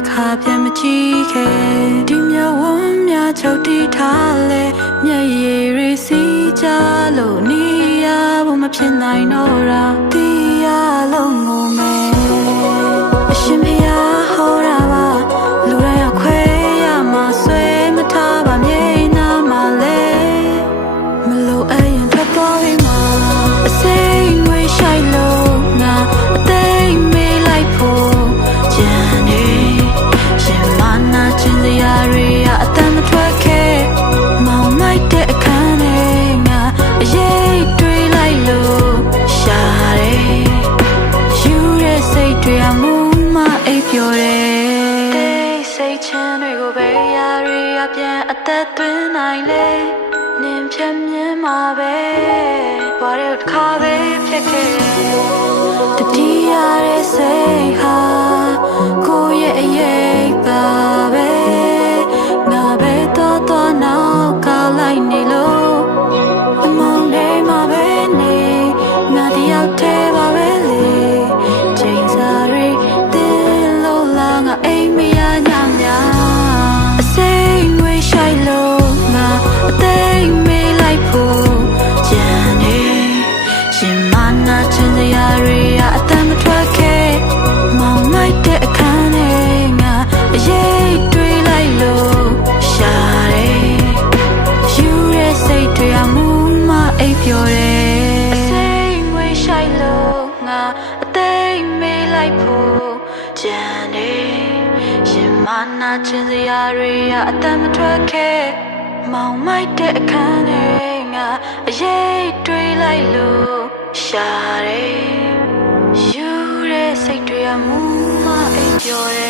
တခါပြန်မကြည့်ခဲ့ဒီမြဝန်းများချုပ်တီးထားလဲမျက်ရည်တွေစီးကြလို့နေရဖို့မဖြစ်နိုင်တော့တာတီးရလုံးငုံမယ်အရှင်ဖေဟာဟောတာပါလူတိုင်းအခွဲရမှာဆွဲမထားပါမြေနာမှာလဲမလို့အရင်ထွက်သွားပြီမှာအစိမ်းငွေရှိုက်လို့ငါအသိမေးလိုက်ဖို့ကြံနေရှင်မနာချင်စရာတွေအတမ်းမထွက်ခဲ့မောင်မိုက်တဲ့အခန်းထဲငါအရေးတွေးလိုက်လို့ရှာတယ်ယူတဲ့စိတ်တွေအမှုမအိပ်ပျော်တယ်စိတ်ချမ်းတွေကိုပဲရာတွေပြန်အသက်သွင်းနိုင်လေနင်ဖြတ်မြင်မှာပဲဘာလို့တစ်ခါပဲဖြစ်ခဲ့တတိယရဲ့စိတ်ဟာကိုယ့်ရဲ့အရေးပါပဲငါပဲတော့နောက်ကလိုက်နေလို့အမောင်လေးမှာပဲနေငါတယောက်တည်းပါပဲလေချိန်စားရီတင်းလို့လာငါအိမ်မရညများအစိမ်းငွေရှိုက်လို့ငါအသိမေးလိုက်ဖို့ကြံနေရှင်မနာချင်စရာတွေအတမ်းမထွက်ခဲ့မောင်မိုက်တဲ့အခန်းထဲငါအရေးတွေးလိုက်လို့ရှာတယ်ယူတဲ့စိတ်တွေအမှုမအိပ်ပျော်တယ်အစိမ်းငွေရှိုက်လို့ငါအသိမေးလိုက်ဖို့ကြံနေရှင်မနာချင်စရာတွေအတမ်းမထွက်ခဲ့မောင်မိုက်တဲ့အခန်းထဲငါအရေးတွေးလိုက်လို့ရှာတယ်ယူတဲ့စိတ်တွေအမှုမအိပ်ပျော်တယ်